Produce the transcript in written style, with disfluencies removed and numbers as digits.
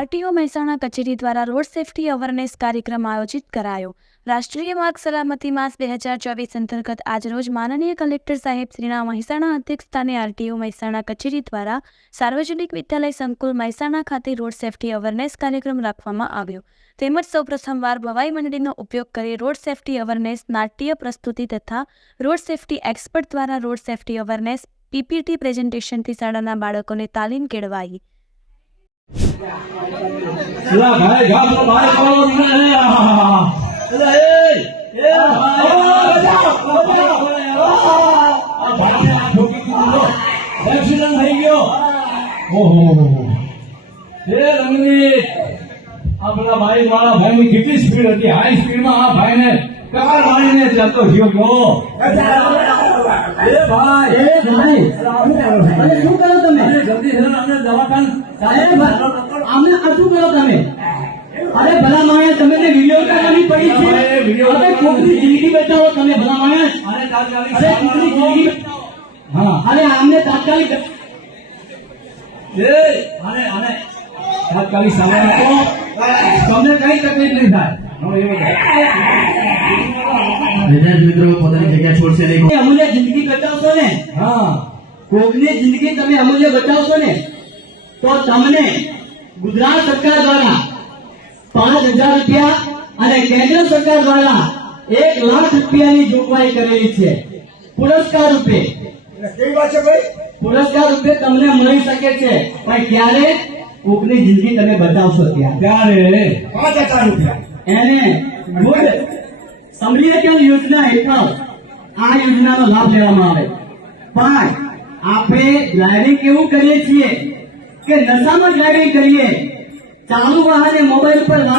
RTO Mehsana કચેરી દ્વારા road safety awareness કાર્યક્રમ આયોજિત કરાયો। રાષ્ટ્રીય માર્ગ સલામતી માસ 2024 અંતર્ગત આજરોજ માનનીય કલેક્ટર સાહેબ શ્રીના મહેસાણા અધ્યક્ષસ્થાને આરટીઓ મહેસાણા કચેરી દ્વારા સાર્વજનિક વિદ્યાલય સંકુલ મહેસાણા ખાતે રોડ સેફટી અવેરનેસ કાર્યક્રમ રાખવામાં આવ્યો। તેમજ સૌપ્રથમવાર ભવાઈ મંડળીનો ઉપયોગ કરી રોડ સેફટી અવેરનેસ નાટ્ય પ્રસ્તુતિ તથા રોડ સેફટી એક્સપર્ટ દ્વારા રોડ સેફટી અવેરનેસ પીપીટી પ્રેઝન્ટેશનથી શાળાના બાળકોને તાલીમ કેળવાઈ। भाई घास भाई कौन है एक्सीडेंट થઈ ગયો ઓહો એ રંગની આપણા ભાઈ મારા ભાઈની કેટલી સ્પીડ હતી હાઈ સ્પીડમાં આ ભાઈને કાર મારીને જતો ગયો ગયો એ ભાઈ શું કરો તમે? જલ્દી અમને દવાખાને આમને આ શું કરો તમે? અરે ભલા માણસ તમે ને વિડિયો કરવાની પડી છે। અરે કોકની જિંદગી બચાવો તમે ભલા માણસ। અરે તાત્કાલિક અરે કોકની જિંદગી હા અરે આમને તાત્કાલિક તાત્કાલિક સામે આપો તમને કઈ તકલીફ નહીં થાય। વિદ્યાર્થી મિત્રો પોતાની જગ્યા છોડશે નહીં। અમૂલ્ય જિંદગી બચાવશો ને? હા કોકની જિંદગી તમે અમૂલ્ય બચાવશો ને તો તમને ગુજરાત સરકાર દ્વારા 5000 રૂપિયા અને કેન્દ્ર સરકાર દ્વારા 1 લાખ રૂપિયાની જોગવાઈ કરેલી છે। પુરસ્કાર રૂપે પુરસ્કાર રૂપે તમને મળી શકે છે, પણ ક્યારે? કોકની જિંદગી તમે બચાવશો ત્યારે 5000 રૂપિયા એને ગુડ સમૃદ્ધિ યોજના હેઠળ આ યોજનાનો લાભ લેવામાં આવે। પણ આપણે ડ્રાઇવિંગ કેવું કરીએ છીએ કે નશામાં ડ્રાઇવિંગ કરીએ, ચાલુ વાહને મોબાઈલ પર વાતો